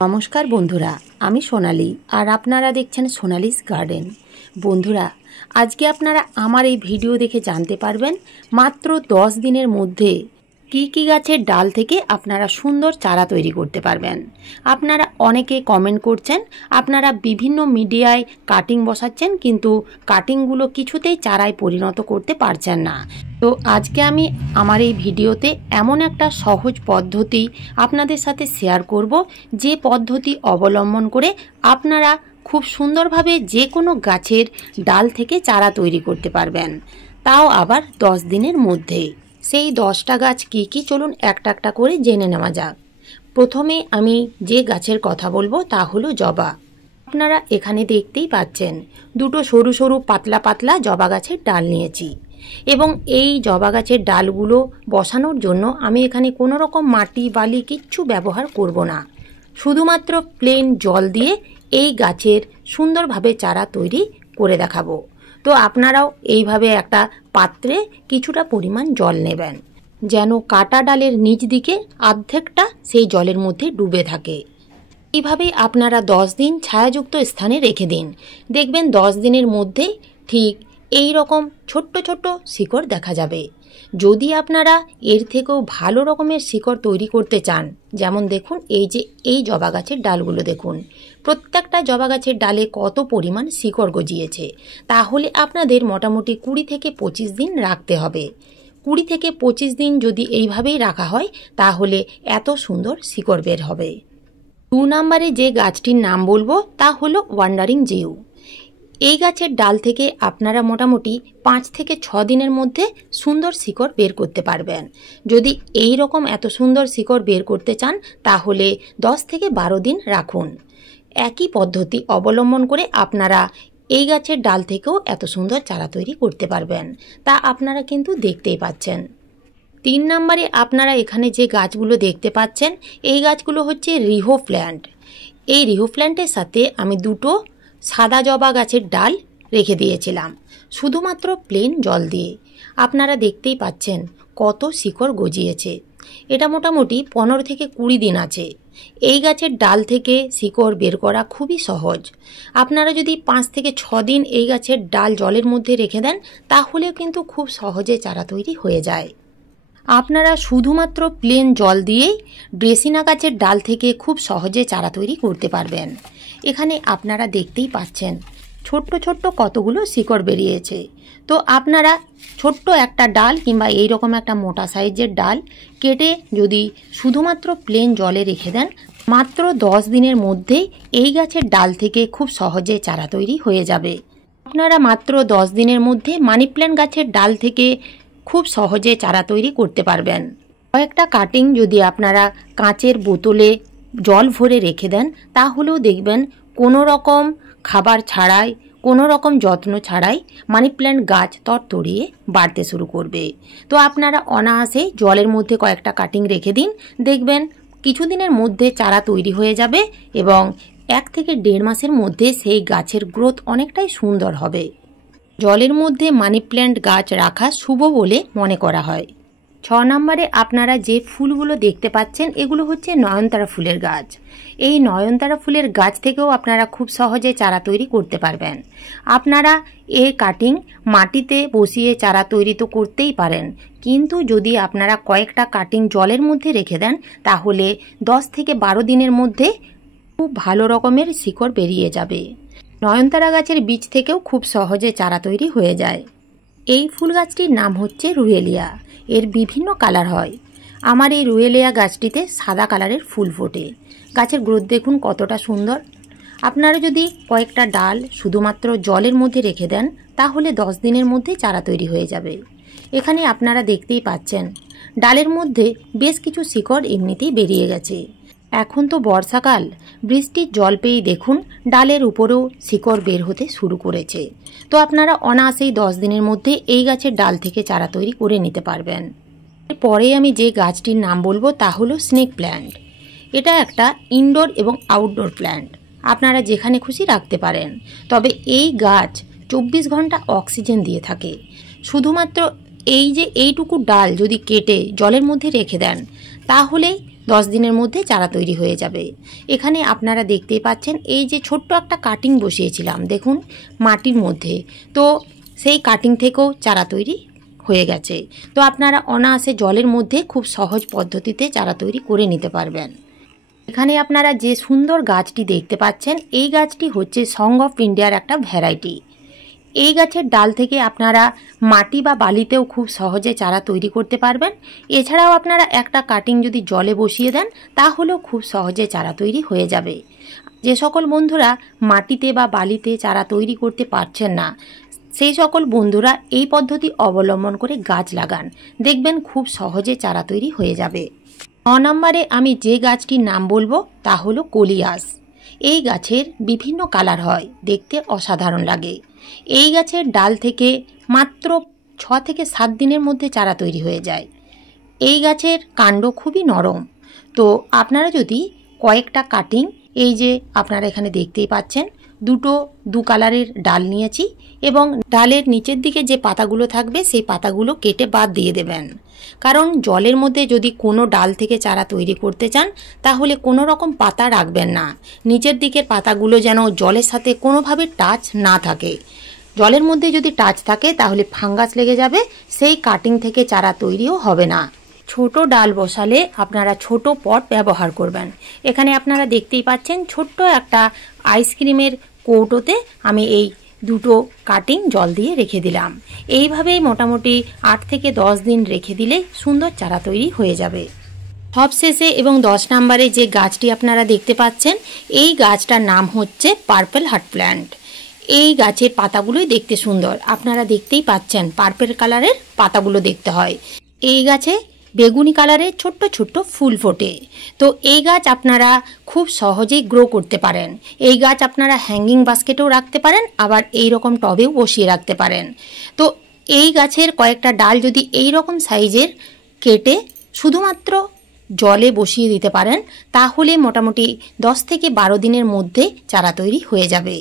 নমস্কার বন্ধুরা, আমি সোনালি আর আপনারা দেখছেন সোনালিস গার্ডেন। বন্ধুরা, আজকে আপনারা আমার এই ভিডিও দেখে জানতে পারবেন মাত্র 10 দিনের মধ্যে কি গাছের ডাল থেকে আপনারা সুন্দর চারা তৈরি করতে পারবেন। আপনারা অনেকে কমেন্ট করছেন, আপনারা বিভিন্ন মিডিয়ায় কাটিং বসাচ্ছেন কিন্তু কাটিংগুলো কিছুতেই চারায় পরিণত করতে পারছেন না। তো আজকে আমি আমার এই ভিডিওতে এমন একটা সহজ পদ্ধতি আপনাদের সাথে শেয়ার করব, যে পদ্ধতি অবলম্বন করে আপনারা খুব সুন্দরভাবে যে কোনো গাছের ডাল থেকে চারা তৈরি করতে পারবেন, তাও আবার 10 দিনের মধ্যে। সেই 10টা গাছ কি চলুন একটা একটা করে জেনে নেওয়া যাক। প্রথমে আমি যে গাছের কথা বলবো তা হলো জবা। আপনারা এখানে দেখতেই পাচ্ছেন দুটো সরু সরু পাতলা পাতলা জবা গাছের ডাল নিয়েছি এবং এই জবা গাছের ডালগুলো বসানোর জন্য আমি এখানে কোনো রকম মাটি বালি কিচ্ছু ব্যবহার করব না, শুধুমাত্র প্লেন জল দিয়ে এই গাছের সুন্দরভাবে চারা তৈরি করে দেখাবো। তো আপনারাও এইভাবে একটা পাত্রে কিছুটা পরিমাণ জল নেবেন, যেন কাটা ডালের নিচ দিকে অর্ধেকটা সেই জলের মধ্যে ডুবে থাকে। এইভাবেই আপনারা 10 দিন ছায়াযুক্ত স্থানে রেখে দিন। দেখবেন 10 দিনের মধ্যে ঠিক এই রকম ছোট্ট ছোট্ট শিকড় দেখা যাবে। যদি আপনারা এর থেকেও ভালো রকমের শিকড় তৈরি করতে চান, যেমন দেখুন এই জবা গাছের ডালগুলো দেখুন, প্রত্যেকটা জবা গাছের ডালে কত পরিমাণ শিকড় গজিয়েছে। তাহলে আপনাদের মোটামুটি 20 থেকে 25 দিন রাখতে হবে। 20 থেকে 25 দিন যদি এইভাবেই রাখা হয় তাহলে এত সুন্দর শিকড় বের হবে। 2 নম্বরে যে গাছটির নাম বলবো তা হলো ওয়ান্ডারিং জিউ। এই গাছের ডাল থেকে আপনারা মোটামুটি 5 থেকে 6 দিনের মধ্যে সুন্দর শিকড় বের করতে পারবেন। যদি এই রকম এত সুন্দর শিকড় বের করতে চান তাহলে 10 থেকে 12 দিন রাখুন। একই পদ্ধতি অবলম্বন করে আপনারা এই গাছের ডাল থেকেও এত সুন্দর চারা তৈরি করতে পারবেন, তা আপনারা কিন্তু দেখতেই পাচ্ছেন। 3 নম্বরে আপনারা এখানে যে গাছগুলো দেখতে পাচ্ছেন এই গাছগুলো হচ্ছে রিহো প্ল্যান্ট। এই রিহো প্ল্যান্টের সাথে আমি দুটো সাদা জবা গাছের ডাল রেখে দিয়েছিলাম শুধুমাত্র প্লেন জল দিয়ে। আপনারা দেখতেই পাচ্ছেন কত শিকড় গজিয়েছে। এটা মোটামুটি 15 থেকে 20 দিন আছে। এই গাছের ডাল থেকে শিকড় বের করা খুবই সহজ। আপনারা যদি 5 থেকে 6 দিন এই গাছের ডাল জলের মধ্যে রেখে দেন তাহলেও কিন্তু খুব সহজে চারা তৈরি হয়ে যায়। আপনারা শুধুমাত্র প্লেন জল দিয়েই ড্রেসিনা গাছের ডাল থেকে খুব সহজে চারা তৈরি করতে পারবেন। এখানে আপনারা দেখতেই পাচ্ছেন ছোট্ট ছোট্ট কতগুলো শিকড় বেরিয়েছে। তো আপনারা ছোট্ট একটা ডাল কিংবা এই রকম একটা মোটা সাইজের ডাল কেটে যদি শুধুমাত্র প্লেন জলে রেখে দেন, মাত্র 10 দিনের মধ্যেই এই গাছের ডাল থেকে খুব সহজে চারা তৈরি হয়ে যাবে। আপনারা মাত্র 10 দিনের মধ্যে মানি প্ল্যান্ট গাছের ডাল থেকে খুব সহজে চারা তৈরি করতে পারবেন। কয়েকটা কাটিং যদি আপনারা কাঁচের বোতলে জল ভরে রেখে দেন তাহলেও দেখবেন কোনো রকম খাবার ছাড়াই, কোনো রকম যত্ন ছাড়াই মানি প্ল্যান্ট গাছ তরতরিয়ে বাড়তে শুরু করবে। তো আপনারা অনায়াসে জলের মধ্যে কয়েকটা কাটিং রেখে দিন, দেখবেন কিছুদিনের মধ্যে চারা তৈরি হয়ে যাবে এবং 1 থেকে 1.5 মাসের মধ্যে সেই গাছের গ্রোথ অনেকটাই সুন্দর হবে। জলের মধ্যে মানি প্ল্যান্ট গাছ রাখা শুভ বলে মনে করা হয়। 6 নম্বরে আপনারা যে ফুলগুলো দেখতে পাচ্ছেন এগুলো হচ্ছে নয়নতারা ফুলের গাছ। এই নয়নতারা ফুলের গাছ থেকেও আপনারা খুব সহজে চারা তৈরি করতে পারবেন। আপনারা এই কাটিং মাটিতে বসিয়ে চারা তৈরি তো করতেই পারেন, কিন্তু যদি আপনারা কয়েকটা কাটিং জলের মধ্যে রেখে দেন তাহলে 10 থেকে 12 দিনের মধ্যে খুব ভালো রকমের শিকড় বেরিয়ে যাবে। নয়নতারা গাছের বীজ থেকেও খুব সহজে চারা তৈরি হয়ে যায়। এই ফুল গাছটির নাম হচ্ছে রুয়েলিয়া। এর বিভিন্ন কালার হয়। আমার এই রুয়েলিয়া গাছটিতে সাদা কালারের ফুল ফোটে। গাছের গ্রোথ দেখুন কতটা সুন্দর। আপনারা যদি কয়েকটা ডাল শুধুমাত্র জলের মধ্যে রেখে দেন তাহলে 10 দিনের মধ্যে চারা তৈরি হয়ে যাবে। এখানে আপনারা দেখতেই পাচ্ছেন ডালের মধ্যে বেশ কিছু শিকড় এমনিতেই বেরিয়ে গেছে। এখন তো বর্ষাকাল, বৃষ্টির জল পেয়েই দেখুন ডালের উপরেও শিকড় বের হতে শুরু করেছে। তো আপনারা অনায়াসেই 10 দিনের মধ্যে এই গাছের ডাল থেকে চারা তৈরি করে নিতে পারবেন। এরপরে আমি যে গাছটির নাম বলবো তা হলো স্নেক প্ল্যান্ট। এটা একটা ইনডোর এবং আউটডোর প্ল্যান্ট, আপনারা যেখানে খুশি রাখতে পারেন। তবে এই গাছ 24 ঘন্টা অক্সিজেন দিয়ে থাকে। শুধুমাত্র এইটুকু ডাল যদি কেটে জলের মধ্যে রেখে দেন তাহলেই 10 দিনের মধ্যে চারা তৈরি হয়ে যাবে। এখানে আপনারা দেখতেই পাচ্ছেন এই যে ছোট্ট একটা কাটিং বসিয়েছিলাম দেখুন মাটির মধ্যে, তো সেই কাটিং থেকেও চারা তৈরি হয়ে গেছে। তো আপনারা অনায়াসে জলের মধ্যে খুব সহজ পদ্ধতিতে চারা তৈরি করে নিতে পারবেন। এখানে আপনারা যে সুন্দর গাছটি দেখতে পাচ্ছেন এই গাছটি হচ্ছে সং অফ ইন্ডিয়ার একটা ভ্যারাইটি। এই গাছের ডাল থেকে আপনারা মাটি বা বালিতেও খুব সহজে চারা তৈরি করতে পারবেন। এছাড়াও আপনারা একটা কাটিং যদি জলে বসিয়ে দেন তাহলেও খুব সহজে চারা তৈরি হয়ে যাবে। যে সকল বন্ধুরা মাটিতে বা বালিতে চারা তৈরি করতে পারছেন না সেই সকল বন্ধুরা এই পদ্ধতি অবলম্বন করে গাছ লাগান, দেখবেন খুব সহজে চারা তৈরি হয়ে যাবে। 9 নম্বরে আমি যে গাছটির নাম বলবো তা হলো কলিয়াস। এই গাছের বিভিন্ন কালার হয়, দেখতে অসাধারণ লাগে। এই গাছের ডাল থেকে মাত্র 6 থেকে 7 দিনের মধ্যে চারা তৈরি হয়ে যায়। এই গাছের কাণ্ড খুবই নরম। তো আপনারা যদি কয়েকটা কাটিং, এই যে আপনারা এখানে দেখতেই পাচ্ছেন দু কালারের ডাল নিয়েছি এবং ডালের নিচের দিকে যে পাতাগুলো থাকবে সেই পাতাগুলো কেটে বাদ দিয়ে দেবেন। কারণ জলের মধ্যে যদি কোনো ডাল থেকে চারা তৈরি করতে চান তাহলে কোনো রকম পাতা রাখবেন না, নিচের দিকের পাতাগুলো যেন জলের সাথে কোনোভাবে টাচ না থাকে। জলের মধ্যে যদি টাচ থাকে তাহলে ফাঙ্গাস লেগে যাবে, সেই কাটিং থেকে চারা তৈরিও হবে না। ছোট ডাল বসালে আপনারা ছোট পট ব্যবহার করবেন। এখানে আপনারা দেখতেই পাচ্ছেন ছোট্ট একটা আইসক্রিমের কৌটোতে আমি এই দুটো কাটিং জল দিয়ে রেখে দিলাম। এইভাবেই মোটামুটি 8 থেকে 10 দিন রেখে দিলে সুন্দর চারা তৈরি হয়ে যাবে। সবশেষে এবং 10 নম্বরে যে গাছটি আপনারা দেখতে পাচ্ছেন এই গাছটার নাম হচ্ছে পার্পল হার্ট প্ল্যান্ট। এই গাছের পাতাগুলোই দেখতে সুন্দর, আপনারা দেখতেই পাচ্ছেন পার্পল কালারের পাতাগুলো দেখতে হয়। এই গাছে বেগুনি কালারের ছোট্ট ছোট্ট ফুল ফোটে। তো এই গাছ আপনারা খুব সহজেই গ্রো করতে পারেন। এই গাছ আপনারা হ্যাঙ্গিং বাস্কেটেও রাখতে পারেন, আবার এই রকম টবেও বসিয়ে রাখতে পারেন। তো এই গাছের কয়েকটা ডাল যদি এই রকম সাইজের কেটে শুধুমাত্র জলে বসিয়ে দিতে পারেন তাহলে মোটামুটি 10 থেকে 12 দিনের মধ্যে চারা তৈরি হয়ে যাবে।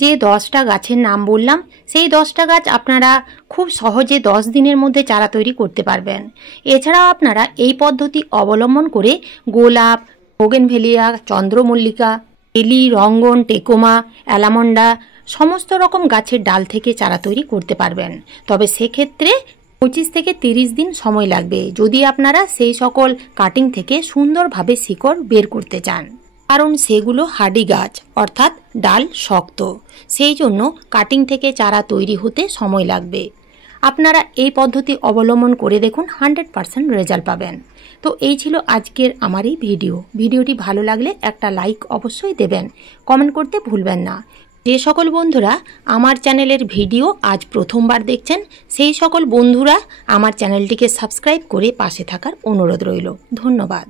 যে 10টা গাছের নাম বললাম সেই 10টা গাছ আপনারা খুব সহজে 10 দিনের মধ্যে চারা তৈরি করতে পারবেন। এছাড়াও আপনারা এই পদ্ধতি অবলম্বন করে গোলাপ, বোগেনভেলিয়া, চন্দ্রমল্লিকা, এলি, রঙ্গন, টেকোমা, অ্যালামন্ডা সমস্ত রকম গাছের ডাল থেকে চারা তৈরি করতে পারবেন। তবে সেক্ষেত্রে 25 থেকে 30 দিন সময় লাগবে যদি আপনারা সেই সকল কাটিং থেকে সুন্দরভাবে শিকড় বের করতে চান, কারণ সেগুলো হার্ডি গাছ অর্থাৎ ডাল শক্ত, সেই জন্য কাটিং থেকে চারা তৈরি হতে সময় লাগবে। আপনারা এই পদ্ধতি অবলম্বন করে দেখুন, 100% রেজাল্ট পাবেন। তো এই ছিল আজকের আমার এই ভিডিওটি ভালো লাগলে একটা লাইক অবশ্যই দেবেন, কমেন্ট করতে ভুলবেন না। যে সকল বন্ধুরা আমার চ্যানেলের ভিডিও আজ প্রথমবার দেখছেন সেই সকল বন্ধুরা আমার চ্যানেলটিকে সাবস্ক্রাইব করে পাশে থাকার অনুরোধ রইল। ধন্যবাদ।